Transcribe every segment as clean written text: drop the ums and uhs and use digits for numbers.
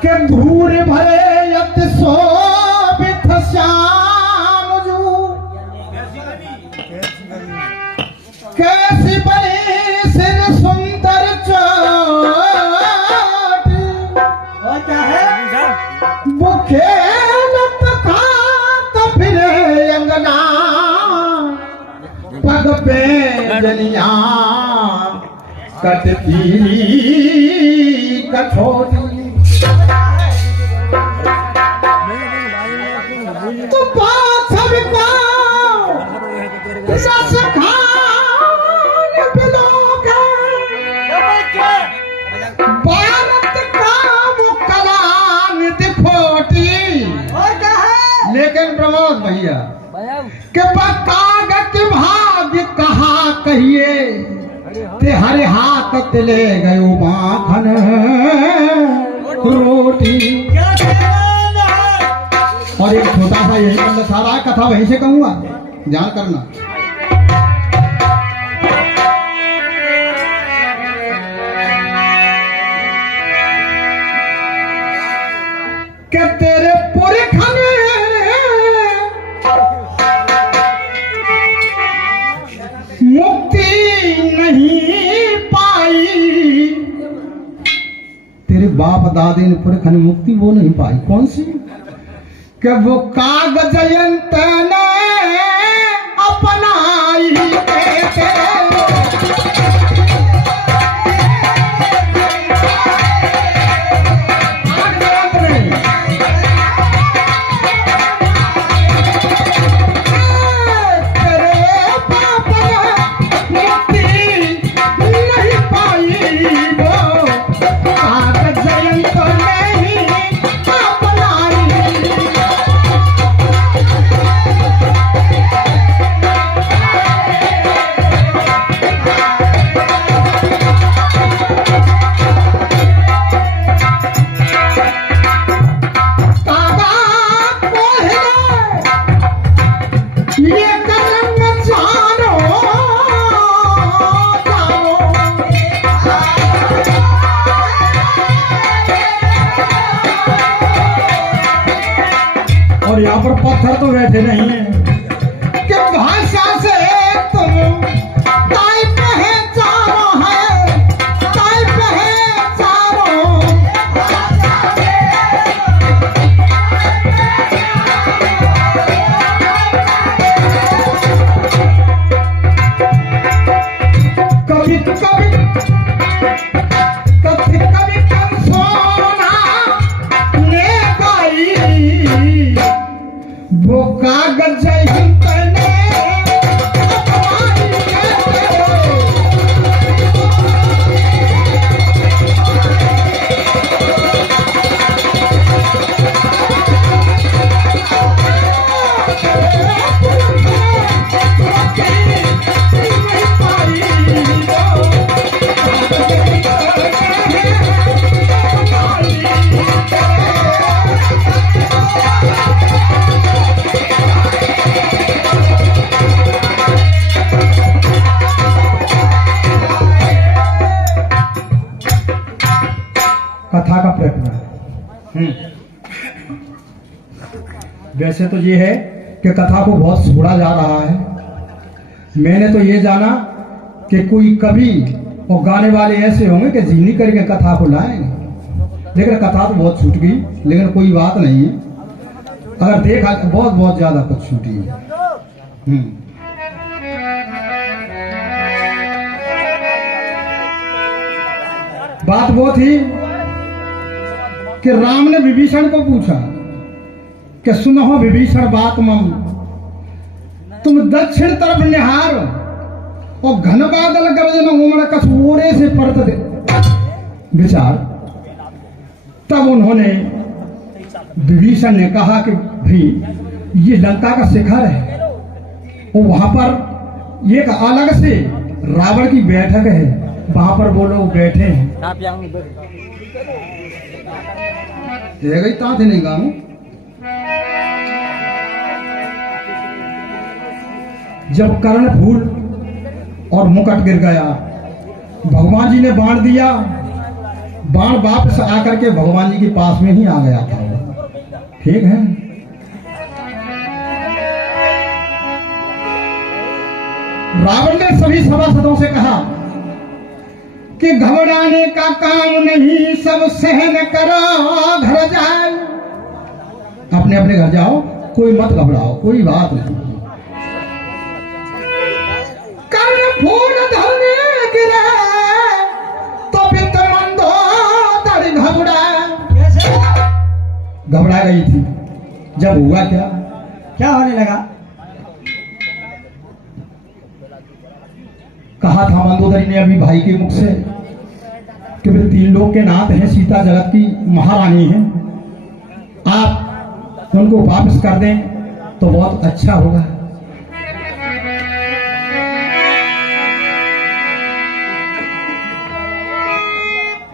के धूर भरे यत शोभित श्याम जू कैसी बनी सिर सुंदर चोट और क्या है बुखे लत खात फिरे अंगना पग पे जलिया कटती कठोरी तो बात सबको रस खान पिलोगे भारत का मुक्कलान दिखोटी लेकिन प्रमोद भैया के कागज भाग्य कहा कहिए ते हरे हाथ तिले गयो माखन रोटी। और एक छोटा सा यही मतलब सारा कथा वहीं से कहूंगा ध्यान करना। कि तेरे पुरख ने मुक्ति नहीं पाई, तेरे बाप दादे ने पुरख ने मुक्ति वो नहीं पाई। कौन सी? कि वो कागज यंत ने अपनाई और यहाँ पर पत्थर तो बैठे नहीं है कि भाषा से तुम ताई पहचानो है, ताई पहचानो कभी कभी कभी कभी कम सोना ले गई वो कागज हिंदने कथा का प्रश्न। वैसे तो ये है कि कथा को बहुत छोड़ा जा रहा है। मैंने तो ये जाना कि कोई कवि और गाने वाले ऐसे होंगे कि झीनी करके कथा को लाएंगे, लेकिन कथा तो बहुत छूट गई। लेकिन कोई बात नहीं है, अगर देखा तो बहुत बहुत ज्यादा कुछ छूटी है। बात वो थी कि राम ने विभीषण को पूछा कि सुनो विभीषण बात मम, तुम दक्षिण तरफ निहारो और घन बादल गर्जन उमड़ कसोरे से परत दे विचार। तब उन्होंने विभीषण ने कहा कि भाई ये लंका का शिखर है और वहां पर एक अलग से रावण की बैठक है वहां पर वो लोग बैठे हैं। दे गई ता नहीं गाऊं। जब कर्णफूल और मुकुट गिर गया, भगवान जी ने बाण दिया, बाण वापस आकर के भगवान जी के पास में ही आ गया था। ठीक है, रावण ने सभी सभासदों से कहा कि घबराने का काम नहीं, सब सहन करो, घर जाओ, अपने अपने घर जाओ, कोई मत घबराओ, कोई बात नहीं। कर्णफूल धरने गिरे तो मंदोदरी घबरा गई थी। जब हुआ क्या होने लगा, कहा था मंदोदरी ने अभी भाई के मुख से कि वे 3 लोग के नाथ हैं, सीता जगत की महारानी हैं, आप उनको वापस कर दें तो बहुत अच्छा होगा।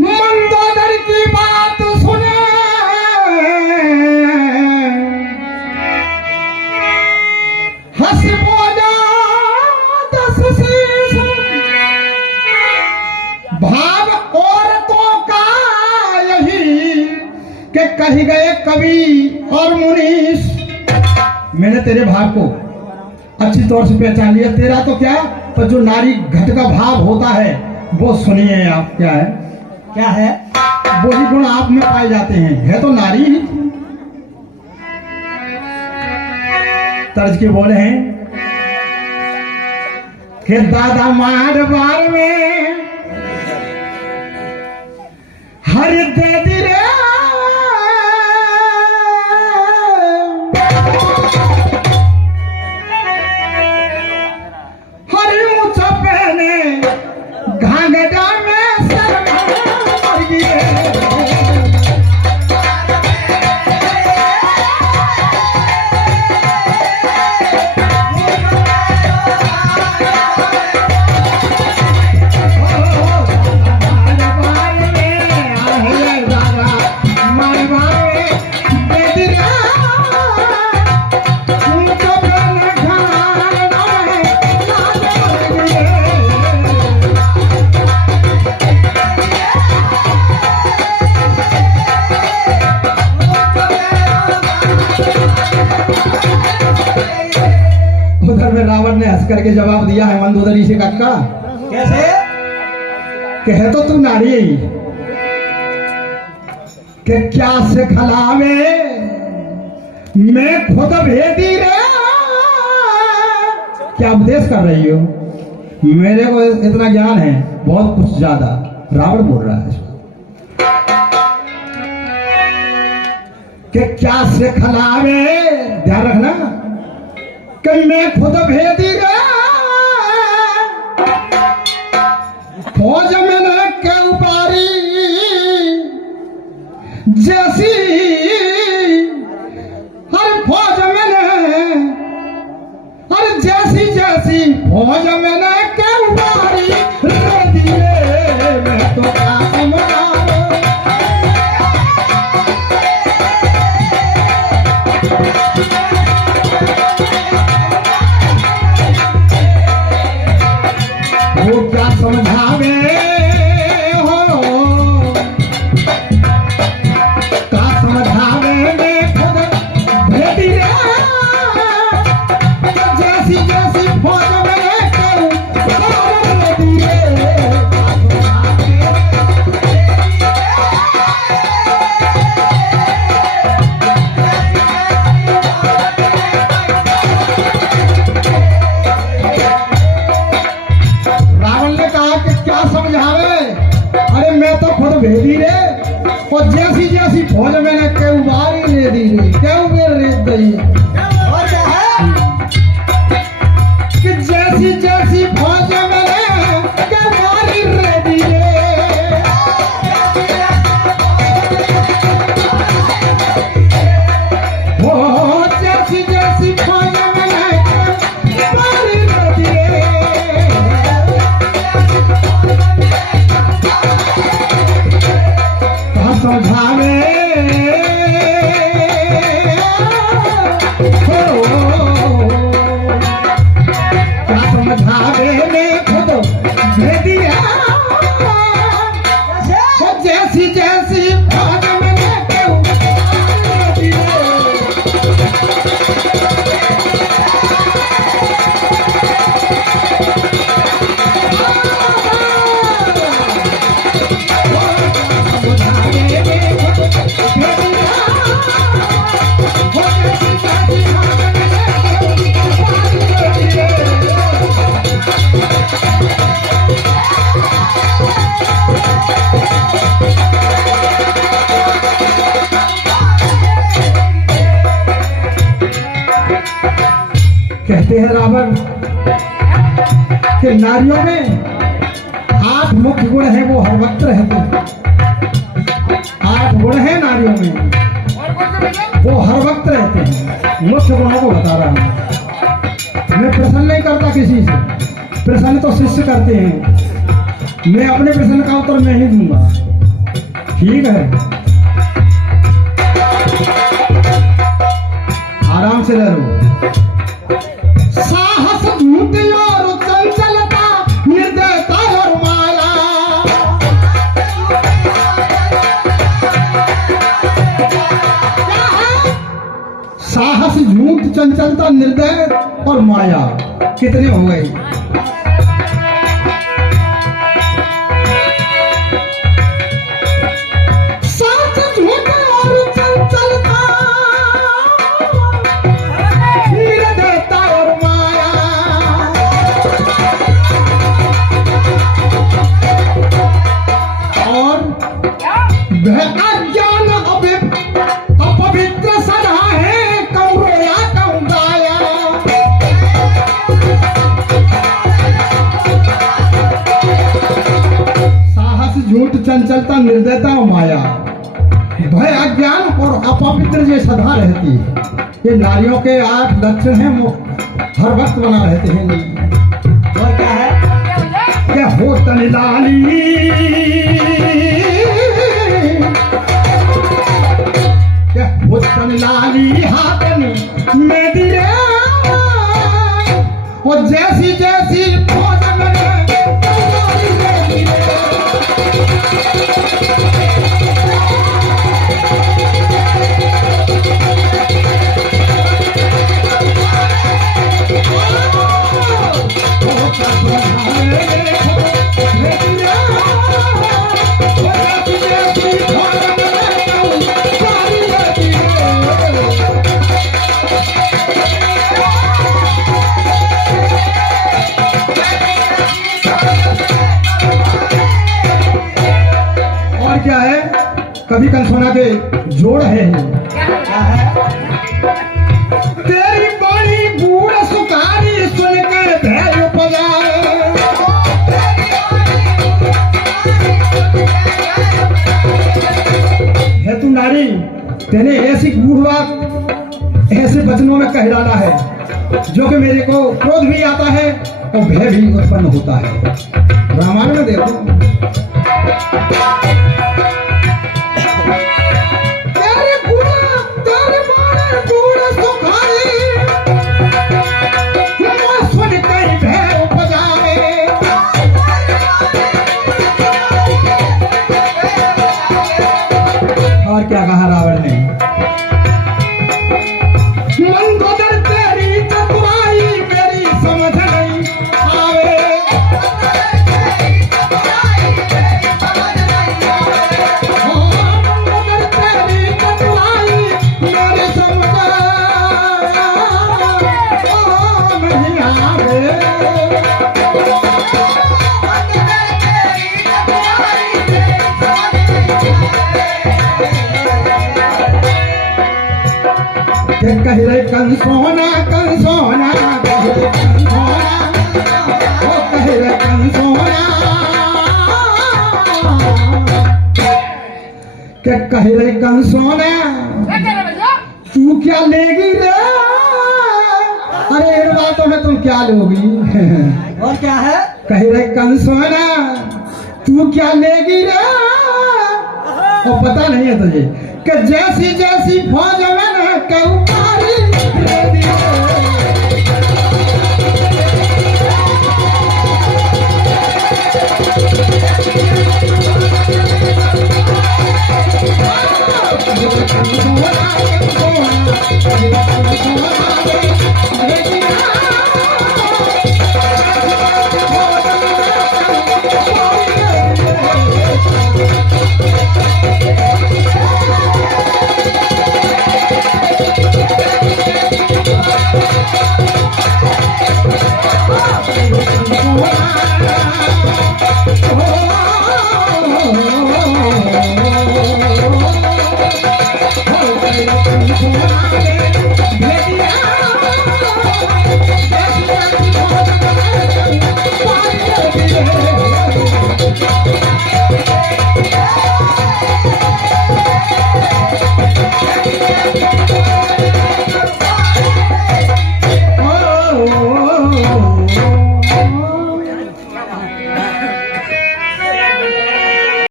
मंदोदरी की बात सुने हंस बोला 10 शीश, भाव औरतों का यही कि कही गए कवि और मुनीष। मैंने तेरे भाव को अच्छी तौर से पहचान लिया। तेरा तो क्या, पर जो नारी घट का भाव होता है वो सुनिए आप। क्या है वही गुण आप में पाए जाते हैं, है तो नारी ही। तर्ज के बोले हैं कि दादा मारवाड़ में हर दे दी रे, हर ऊंचा पहने घाघरा में सर मर गिरे। उधर में रावण ने हंस करके जवाब दिया है मंदोदरी से, काका कैसे कहे तो तू नारी ही कि क्या से खलावे मैं खुद भेदी रे। क्या उपदेश कर रही हो, मेरे को इतना ज्ञान है, बहुत कुछ ज्यादा। रावण बोल रहा है कि क्या से खलावे, ध्यान रखना कि मैं खुद भेदी रे, फौज में न के उपारी जैसी, हर फौज में न, हर जैसी जैसी फौज में न के उपारी रे दिए मैं तो क्या वो क्या समझावे हो, क्या समझावे मैं खुद भेदी रे, जैसी जैसी फौज में करूं दिए। भेदी रे, और जैसी जैसी फौज मैंने क्यों बारी ले दी रे, क्यों मेरे रेत दी और क्या है कि जैसी जैसी फौज मैंने क्यों बारी ले दी रे, वो जैसी जैसी फौज मैंने क्यों बारी ले दी रे। है रावण कि नारियों में 8 मुख्य गुण है, वो हर वक्त रहते हैं। 8 गुण है नारियों में, वो हर वक्त रहते हैं। मुख्य गुणों को बता रहा हूं। मैं प्रश्न नहीं करता किसी से, प्रश्न तो शिष्य करते हैं। मैं अपने प्रश्न का उत्तर मैं ही दूंगा, ठीक है? आराम से रहो। साहस झूठ और चंचलता, निर्दयता और माया। साहस, झूठ, चंचलता, निर्दय और माया, कितने हो गए? अपवित्र सदा है, कौरया कौंदाया। साहस, झूठ, चंचलता, निर्दयता और माया, भय, अज्ञान और अपवित्र जो सदा रहती है, ये नारियों के 8 लक्षण हैं। वो हर वक्त बना रहते हैं। और क्या है? क्या हो तन लाली, तन लाली हाथन में दिरे, और जैसी जैसी भोजन क्या है? कभी कंसोना के जोड़ है। क्या है? तेरी बड़ी बूढ़ सुखारी सुन के भय उपजाए। है तू नारी, तेने ऐसी गूढ़ बात ऐसे वचनों में कह डाला है जो कि मेरे को क्रोध भी आता है और भय भी उत्पन्न होता है। रामायण में देखो, और क्या कहा रावण ने? मंदोदर तेरी चतुराई मेरी समझ नहीं आवे। मंदोदर तेरी चतुराई मेरी समझ नहीं आवे। कह रहे कंसोना कंसोना, कह रहे कंसोना, ओ कह रहे कंसोना, क्या कह रहे कंसोना, तू क्या लेगी रे? अरे इन बातों में तुम क्या लोगी? और क्या है? कह रहे कंसोना, तू क्या लेगी रे? और पता नहीं है तुझे कि जैसी जैसी फौज में न